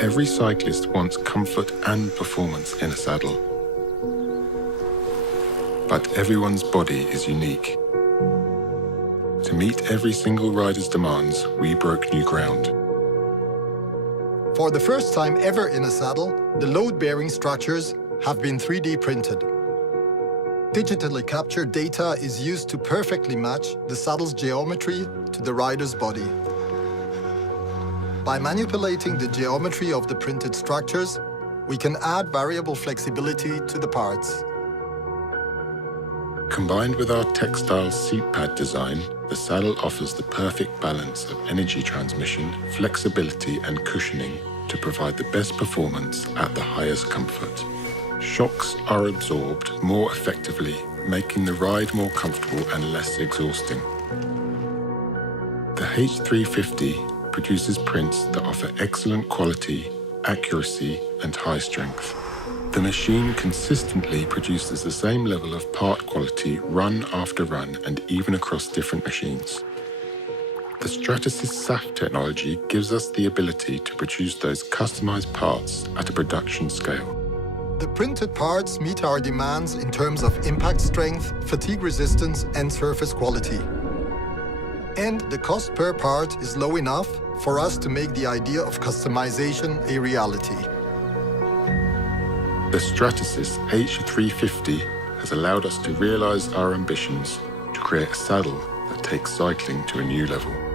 Every cyclist wants comfort and performance in a saddle. But everyone's body is unique. To meet every single rider's demands, we broke new ground. For the first time ever in a saddle, the load-bearing structures have been 3D printed. Digitally captured data is used to perfectly match the saddle's geometry to the rider's body. By manipulating the geometry of the printed structures, we can add variable flexibility to the parts. Combined with our textile seat pad design, the saddle offers the perfect balance of energy transmission, flexibility, and cushioning to provide the best performance at the highest comfort. Shocks are absorbed more effectively, making the ride more comfortable and less exhausting. The H350 produces prints that offer excellent quality, accuracy, and high strength. The machine consistently produces the same level of part quality run after run and even across different machines. The Stratasys SAF technology gives us the ability to produce those customized parts at a production scale. The printed parts meet our demands in terms of impact strength, fatigue resistance, and surface quality. And the cost per part is low enough for us to make the idea of customization a reality. The Stratasys H350 has allowed us to realize our ambitions to create a saddle that takes cycling to a new level.